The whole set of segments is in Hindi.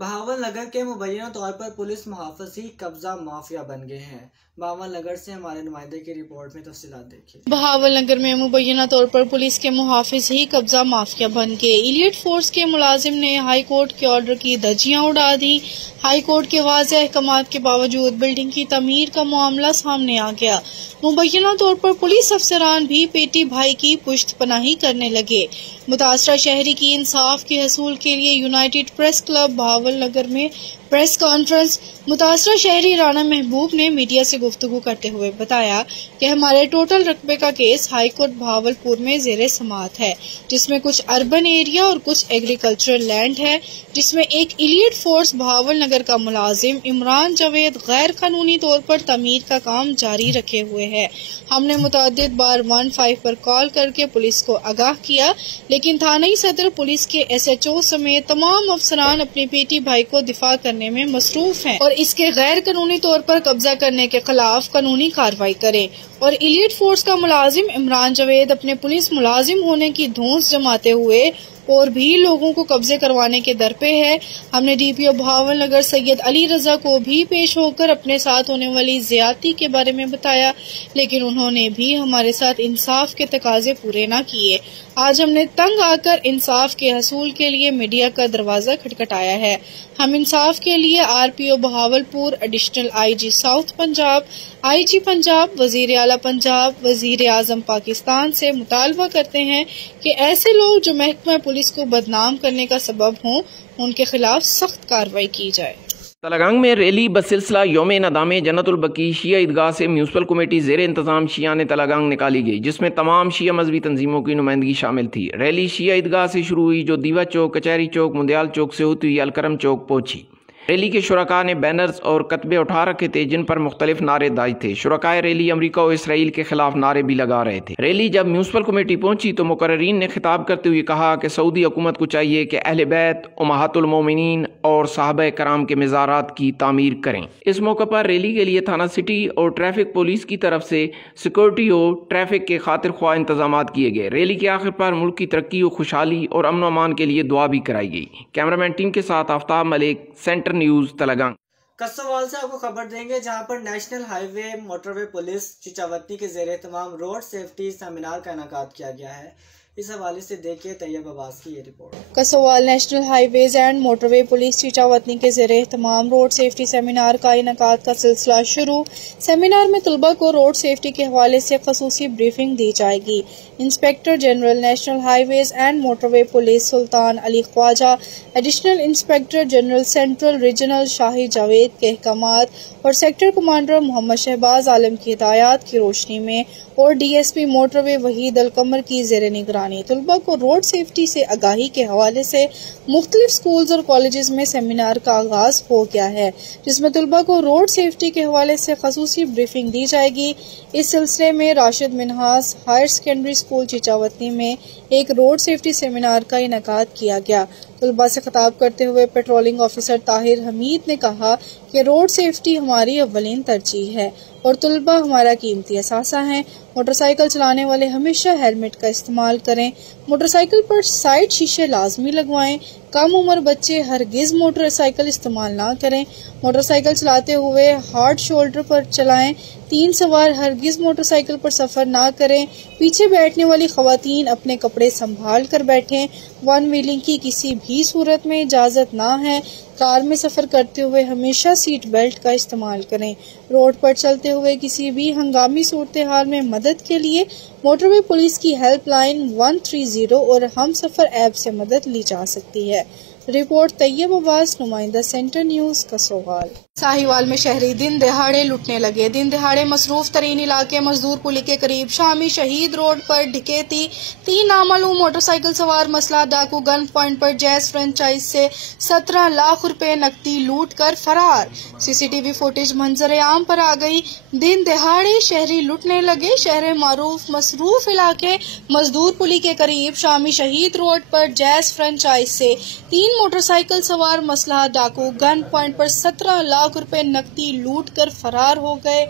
बहावल नगर के मुबैना तौर पर पुलिस मुहाफ़िज़ ही कब्जा माफिया बन गए हैं। बहावल नगर से हमारे नुमाइंदे की रिपोर्ट में तफसीलात देखिए। बहावल नगर में मुबैना तौर पर पुलिस के मुहाफ़िज़ ही कब्जा माफिया बन गए। इलीट फोर्स के मुलाजिम ने हाई कोर्ट के ऑर्डर की धज्जियां उड़ा दी। हाई कोर्ट के वाज़ेह अहकामात के बावजूद बिल्डिंग की तमीर का मामला सामने आ गया। मुबैना तौर पर पुलिस अफसरान भी पेटी भाई की पुश्त पनाही करने लगे। मुतासरा शहरी की इंसाफ के हसूल के लिए यूनाइटेड प्रेस क्लब बहावल नगर में प्रेस कॉन्फ्रेंस। मुतासरा शहरी राना महबूब ने मीडिया से गुफ्तगू करते हुए बताया कि हमारे टोटल रकबे का केस हाई कोर्ट बहावलपुर में ज़ेरे समाअत है, जिसमें कुछ अर्बन एरिया और कुछ एग्रीकल्चरल लैंड है, जिसमें एक इलीट फोर्स बहावल नगर का मुलाजिम इमरान जावेद गैर कानूनी तौर पर तमीर का काम जारी रखे हुए है। हमने मुतअद्दिद बार 15 पर कॉल करके पुलिस को आगाह किया, लेकिन थाना सदर पुलिस के SHO समेत तमाम अफसरान अपने पेटी भाई को दिफा करने में मसरूफ हैं और इसके गैर कानूनी तौर पर कब्जा करने के खिलाफ कानूनी कार्रवाई करें। और इलीट फोर्स का मुलाजिम इमरान जावेद अपने पुलिस मुलाजिम होने की धौंस जमाते हुए और भी लोगों को कब्जे करवाने के दर पे है। हमने DPO बहावल नगर सैयद अली रजा को भी पेश होकर अपने साथ होने वाली ज्यादती के बारे में बताया, लेकिन उन्होंने भी हमारे साथ इंसाफ के तकाजे पूरे न किए। आज हमने तंग आकर इंसाफ के हसूल के लिए मीडिया का दरवाजा खटखटाया है। हम इंसाफ के लिए RPO Bahawalpur, additional IG south Punjab, IG Punjab, वजीर आला पंजाब, वजीर आजम पाकिस्तान से मुतालबा करते हैं कि ऐसे लोग जो महकमा पुलिस को बदनाम करने का सबब हों, उनके खिलाफ सख्त कार्रवाई की जाए। तलगांग में रैली बसिलसिला यौम नदामे जन्नतुल बकी शिया ईदगाह से म्यूनसिपल कमेटी ज़ेर इंतज़ाम शियान तलगांग निकाली गई, जिसमें तमाम शिया मजहबी तंजीमों की नुमाइंदगी शामिल थी। रैली शिया ईदगाह से शुरू हुई, जो दीवा चौक, कचहरी चौक, मुंदियाल चौक से होती हुई अलकरम चौक पहुंची। रैली के शुरका ने बैनर्स और कतबे उठा रखे थे, जिन पर मुख्तलिफ नारे दाई थे। शुरकाए रैली अमरीका और इसराइल के खिलाफ नारे भी लगा रहे थे। रैली जब म्यूनसिपल कमेटी पहुंची तो मुकर्रीन ने खिताब करते हुए कहा कि सऊदी हुकूमत को चाहिए कि अहले बैत, उम्महातुल मोमिनीन और सहाबाए कराम के मज़ारात की तामीर करें। इस मौके पर रैली के लिए थाना सिटी और ट्रैफिक पुलिस की तरफ से सिक्योरिटी और ट्रैफिक के खातिर ख्वाह इंतजाम किए गए। रैली के आखिर पर मुल्क की तरक्की और खुशहाली और अमन अमान के लिए दुआ भी कराई गई। कैमरामैन टीम के साथ आफ्ताब मलिक, सेंटर न्यूज़ तलगांग। कसवाल से आपको खबर देंगे, जहां पर national highway motorway police Chichawatni के ज़ेरे तमाम रोड सेफ्टी सेमिनार का इनेकाद किया गया है। इस हवाले से देखिए तैयब अब्बास की ये report. Kassowal national highways and motorway police Chichawatni के ज़ेरे तमाम रोड सेफ्टी सेमिनार का इनेकाद का सिलसिला शुरू। सेमिनार में तलबा को रोड सेफ्टी के हवाले से खसूसी ब्रीफिंग दी जाएगी। Inspector general national highways and motorway police Sultan Ali Khwaja, additional inspector general central regional Shahid Javed के अहकामात और सेक्टर कमांडर मोहम्मद शहबाज आलम की हिदायत की रोशनी में और DSP मोटरवे वहीद अलकमर की ज़ेरे निगरानी तलबा को रोड सेफ्टी से आगाही के हवाले से मुख्तलिफ स्कूल्स और कॉलेजेस में सेमिनार का आगाज हो गया है, जिसमें तलबा को रोड सेफ्टी के हवाले से खसूसी ब्रीफिंग दी जाएगी। इस सिलसिले में Rashid Minhas higher secondary school Chichawatni में एक रोड सेफ्टी सेमिनार का इनेकाद किया गया। तलबा से खिताब करते हुए पेट्रोलिंग ऑफिसर ताहिर हमीद ने कहा कि रोड सेफ्टी हमारी अव्वलीन तरजीह है और तलबा हमारा कीमती असासा है। मोटरसाइकिल चलाने वाले हमेशा हेलमेट का इस्तेमाल करें। मोटरसाइकिल पर साइड शीशे लाजमी लगवाएं। कम उम्र बच्चे हरगिज मोटरसाइकिल इस्तेमाल ना करें। मोटरसाइकिल चलाते हुए हार्ड शोल्डर पर चलाएं। 3 सवार हरगिज मोटरसाइकिल पर सफर ना करें। पीछे बैठने वाली खवातीन अपने कपड़े संभाल कर बैठें। वन व्हीलिंग की किसी भी सूरत में इजाजत ना है। कार में सफर करते हुए हमेशा सीट बेल्ट का इस्तेमाल करें। रोड पर चलते हुए किसी भी हंगामी सूरत हाल में मदद के लिए मोटरवे पुलिस की हेल्पलाइन 130 और हम सफर ऐप से मदद ली जा सकती है। रिपोर्ट तैयब अब्बास, नुमाइंदा सेंटर न्यूज़ कसोवाल। साहिवाल में शहरी दिन दिहाड़े लुटने लगे। दिन दिहाड़े मसरूफ तरीन इलाके मजदूर पुली के करीब शामी शहीद रोड पर डकैती। 3 नामालूम मोटरसाइकिल सवार मसला डाकू गन पॉइंट पर जैस फ्रेंचाइज से 17 लाख रुपए नकदी लूट कर फरार। CCTV फुटेज मंजर आम पर आ गई। दिन दिहाड़े शहरी लुटने लगे। शहर मारूफ मसरूफ इलाके मजदूर पुली के करीब शामी शहीद रोड पर जैस फ्रेंचाइज से 3 मोटरसाइकिल सवार मसलह डाकू गन पॉइंट पर 17 लाख रुपए नकदी लूट कर फरार हो गए।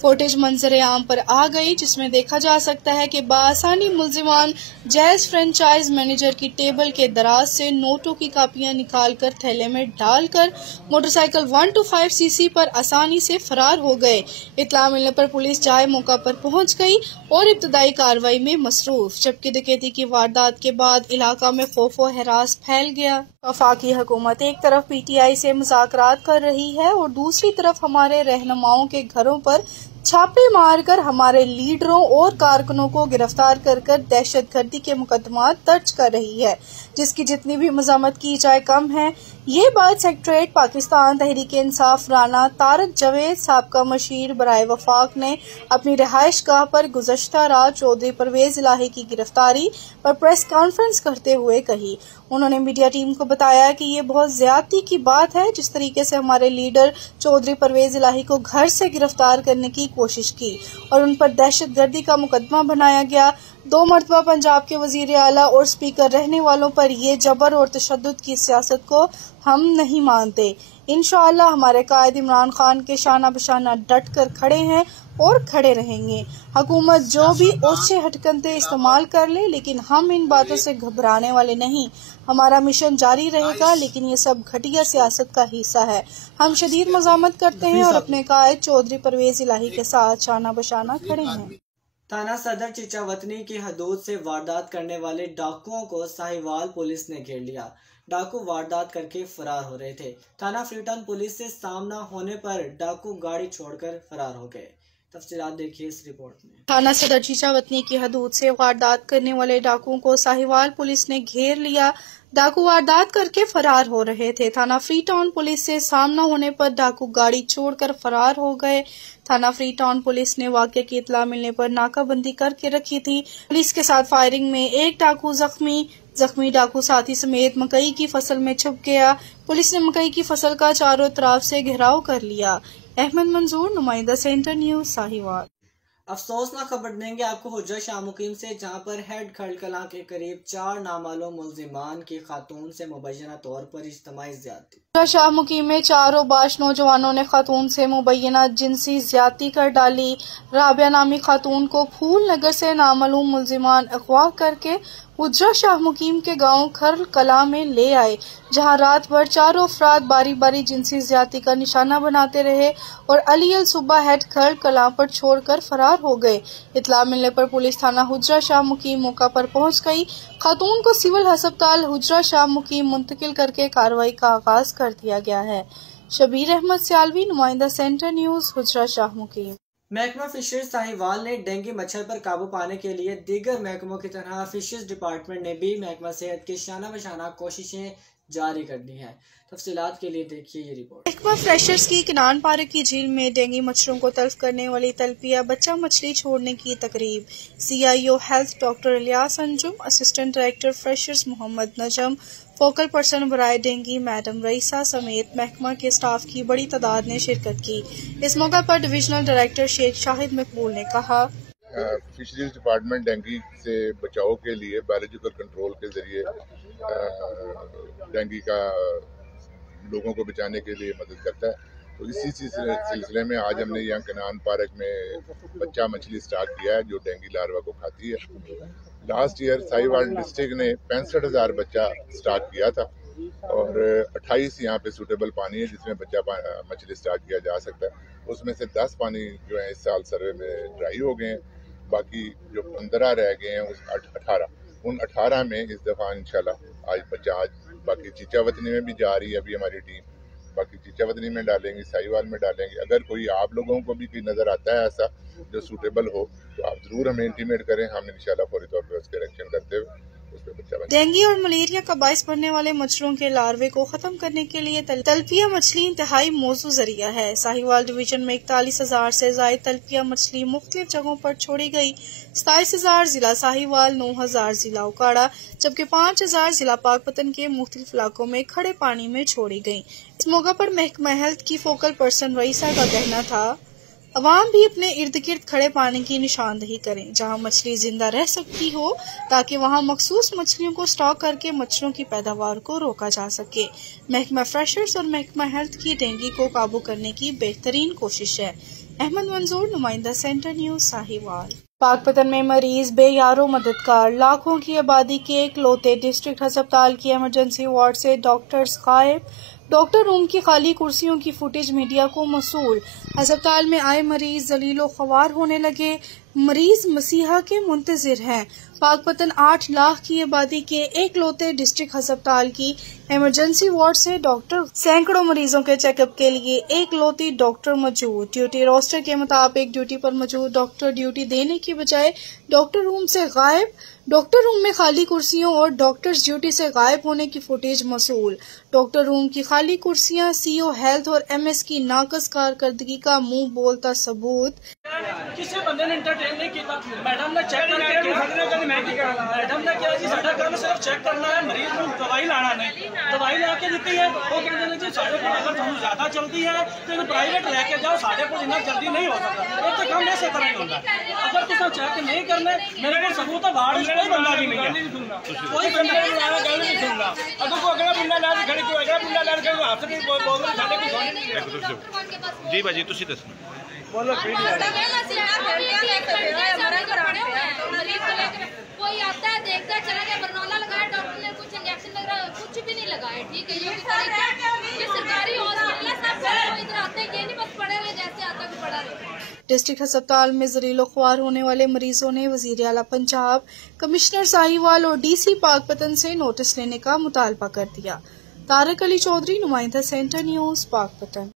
फुटेज मंजर आम पर आ गई, जिसमें देखा जा सकता है कि बासानी मुलजिमान जैज फ्रेंचाइज मैनेजर की टेबल के दराज से नोटों की कापियां निकालकर थैले में डालकर मोटरसाइकिल 125cc पर आसानी से फरार हो गए। इत्तला मिलने पर पुलिस जाए मौका पर पहुंच गई और इब्तदाई कार्रवाई में मसरूफ। जबकि डकैती की वारदात के बाद इलाका में खौफ व हरास फैल गया। वफाकी हुकूमत एक तरफ PTI से मुज़ाकरात कर रही है और दूसरी तरफ हमारे रहनुमाओं के घरों पर छापे मारकर हमारे लीडरों और कारकुनों को गिरफ्तार कर दहशतगर्दी के मुकदमा दर्ज कर रही है, जिसकी जितनी भी मज़म्मत की जाए कम है। ये बात सेक्रेटरीट पाकिस्तान तहरीक इंसाफ राना तारक जवेद साबका मशीर बराए वफाक ने अपनी रिहाइश गाह पर गुज़श्ता रात चौधरी परवेज इलाही की गिरफ्तारी पर प्रेस कॉन्फ्रेंस करते हुए कही। उन्होंने मीडिया टीम को बताया कि ये बहुत ज्यादती की बात है जिस तरीके से हमारे लीडर चौधरी परवेज इलाही को घर से गिरफ्तार करने की कोशिश की और उन पर दहशतगर्दी का मुकदमा बनाया गया। 2 मरतबा पंजाब के वजीर आला और स्पीकर रहने वालों पर ये जबर और तशद्दुद की सियासत को हम नहीं मानते। इंशाअल्लाह हमारे कायद इमरान खान के शाना बशाना डट कर खड़े हैं और खड़े रहेंगे। हुकूमत जो भी ओछे हटकंते इस्तेमाल कर ले, लेकिन हम इन बातों से घबराने वाले नहीं। हमारा मिशन जारी रहेगा, लेकिन ये सब घटिया सियासत का हिस्सा है। हम शदीद मज़ामत करते हैं और अपने कायद चौधरी परवेज इलाही के साथ शाना बशाना खड़े हैं। थाना सदर चिचावतनी की हदूद से वारदात करने वाले डाकुओं को साहिवाल पुलिस ने घेर लिया। डाकू वारदात करके फरार हो रहे थे। थाना फ्रीटाउन पुलिस से सामना होने पर डाकू गाड़ी छोड़कर फरार हो गए। तफसीलात देखिए इस रिपोर्ट में। थाना सदर चिचावतनी की हदूद से वारदात करने वाले डाकुओं को साहिवाल पुलिस ने घेर लिया। डाकू वारदात करके फरार हो रहे थे। थाना फ्रीटाउन पुलिस से सामना होने पर डाकू गाड़ी छोड़कर फरार हो गए। थाना फ्रीटाउन पुलिस ने वाक़े की इत्तला मिलने पर नाकाबंदी करके रखी थी। पुलिस के साथ फायरिंग में एक डाकू जख्मी डाकू साथी समेत मकई की फसल में छुप गया। पुलिस ने मकई की फसल का चारों तरफ से घेराव कर लिया। अहमद मंजूर, नुमाइंदा सेंटर न्यूज, साहिवाल। अफसोसनाक खबर देंगे आपको हुज्जा शाह मुकीम से, जहां पर हेड खड़कलां के करीब 4 नामालूम मुल्जिमान की खातून से मुबैना तौर पर इज्तिमाई ज़्यादती। हुज्जा शाह मुकीम में 4 बाश नौजवानों ने खातून से मुबैना जिनसी ज़्यादती कर डाली। राबिया नामी खातून को फूल नगर से नामालूम मुल्जिमान अगवा करके हुज्जा शाह मुकीम के गांव खर कला में ले आए, जहां रात भर 4 अफराद बारी बारी जिनसी ज़्यादती का निशाना बनाते रहे और अली अल सुबह हेड खर कला पर छोड़कर फरार हो गए। इत्तला मिलने पर पुलिस थाना हुज्जा शाह मुकीम मौका पर पहुंच गई। खातून को सिविल अस्पताल हुज्जा शाह मुकीम मुंतकिल करके कार्रवाई का आगाज कर दिया गया है। शबीर अहमद सियालवी, नुमाइंदा सेंटर न्यूज, हुज्जा शाह मुकीम। महकमा फिशरीज साहिवाल ने डेंगू मच्छर पर काबू पाने के लिए दीगर महकमों की तरह फिशरीज डिपार्टमेंट ने भी महकमा सेहत की शाना बशाना कोशिशें जारी कर दी हैं। तफसीलात के लिए देखिए ये रिपोर्ट। महकमा फ्रेशर्स की किनान पार्क की झील में डेंगू मच्छरों को तल्फ करने वाली तलपिया बच्चा मछली छोड़ने की तकरीब। CIO health doctor Ilyas Anjum, assistant director freshers Mohammad Najam, focal person बराए डेंगी मैडम रईसा समेत महकमा के स्टाफ की बड़ी तादाद ने शिरकत की। इस मौका पर डिविजनल डायरेक्टर शेख शाहिद मकबूल ने कहा, फिशरीज डिपार्टमेंट डेंगू से बचाव के लिए बायोलॉजिकल कंट्रोल के जरिए डेंगू का लोगों को बचाने के लिए मदद करता है। तो इसी सिलसिले में आज हमने यहाँ किनान पार्क में बच्चा मछली स्टार्ट किया है जो डेंगू लार्वा को खाती है। लास्ट ईयर साहिवाल डिस्ट्रिक्ट ने 65,000 बच्चा स्टार्ट किया था और 28 यहाँ पे सूटेबल पानी है जिसमें बच्चा मछली स्टार्ट किया जा सकता है। उसमें से 10 पानी जो है इस साल सर्वे में ड्राई हो गए हैं, बाकी जो 15 रह गए हैं उस 18 उन 18 में इस दफ़ा इंशाल्लाह आज बाकी चीचावतनी में भी जा रही है अभी हमारी टीम, बाकी चीचावतनी में डालेंगे, साहिवाल में डालेंगे। अगर कोई आप लोगों को भी कोई नज़र आता है ऐसा जो सूटेबल हो तो आप ज़रूर हमें इंटीमेट करें, हम इंशाल्लाह फौरी तौर पर उसके एक्शन करते हुए डेंगू और मलेरिया का बाइस बनने वाले मच्छरों के लार्वे को खत्म करने के लिए तलपिया मछली इंतहाई मौजू जरिया है। साहिवाल डिवीजन में 41,000 से ज्यादा तलपिया मछली मुख्तलिफ जगहों पर छोड़ी गई। 27,000 जिला साहिवाल, 9,000 जिला उकाड़ा, जबकि 5,000 जिला पाकपतन के मुख्तलिफ इलाकों में खड़े पानी में छोड़ी गई। इस मौका पर महकमा हेल्थ की फोकल पर्सन रईसा का कहना था, अवाम भी अपने इर्द गिर्द खड़े पानी की निशानदही करें जहां मछली जिंदा रह सकती हो, ताकि वहां मखसूस मछलियों को स्टॉक करके मच्छरों की पैदावार को रोका जा सके। महकमा फ्रेशर्स और महकमा हेल्थ की डेंगू को काबू करने की बेहतरीन कोशिश है। अहमद मंजूर, नुमाइंदा सेंटर न्यूज, साहिवाल। पाकपतन में मरीज बेयारो मददगार, लाखों की आबादी के इकलौते डिस्ट्रिक्ट अस्पताल की इमरजेंसी वार्ड से डॉक्टर्स गायब। डॉक्टर रूम की खाली कुर्सियों की फुटेज मीडिया को मसूल। अस्पताल में आए मरीज जलीलो ख्वार होने लगे। मरीज मसीहा के मुंतजिर हैं। पाकपतन 8 लाख की आबादी के एकलौते डिस्ट्रिक्ट अस्पताल की इमरजेंसी वार्ड से डॉक्टर सैकड़ों मरीजों के चेकअप के लिए एकलौती डॉक्टर मौजूद। ड्यूटी रोस्टर के मुताबिक ड्यूटी पर मौजूद डॉक्टर ड्यूटी देने की बजाय डॉक्टर रूम से गायब। डॉक्टर रूम में खाली कुर्सियों और डॉक्टर्स ड्यूटी से गायब होने की फुटेज मसूल। डॉक्टर रूम की खाली कुर्सियां सीओ हेल्थ और एमएस की नाकस कारकर्दगी का मुंह बोलता सबूत। किसी बंदे ने इंटरटेन नहीं किया। मैडम ने चेक करके मैडम ने क्या जी साडा काम सिर्फ चेक करना है, मरीज को दवाई लाना नहीं। दवाई ला के दी है वो कहते हैं जी साढ़े को अगर तुम ज्यादा चलती है तो प्राइवेट लेके जाओ, साढ़े को इतना जल्दी नहीं हो सकता। एक तो काम ऐसे तरह ही होता है। अगर तुम चेक नहीं करने मेरे को सबूत है, बाहर कोई बंदा भी नहीं है, कोई बंदा नहीं सुनना। अगर को अगला बंदा ला के खड़े को अगला बंदा ला के हाथ नहीं बोल रहे साढ़े को जी बाजी तुसी दसो बोलो। कोई आता है देखता है चला गया, बरनौला लगाया डॉक्टर ने, कुछ इंजेक्शन लग रहा है, कुछ भी नहीं लगाया। ठीक है, ये सरकारी हॉस्पिटल है, सब इधर आते हैं, ये नहीं बस पड़े रहे जैसे आता है पड़ा रहे। डिस्ट्रिक्ट अस्पताल में जरीलो ख्वार होने वाले मरीजों ने वजीर आला पंजाब, कमिश्नर साहिवाल और डीसी पाकपतन से नोटिस लेने का मुतालबा कर दिया। तारक अली चौधरी, नुमाइंदा सेंटर न्यूज, पाकपतन।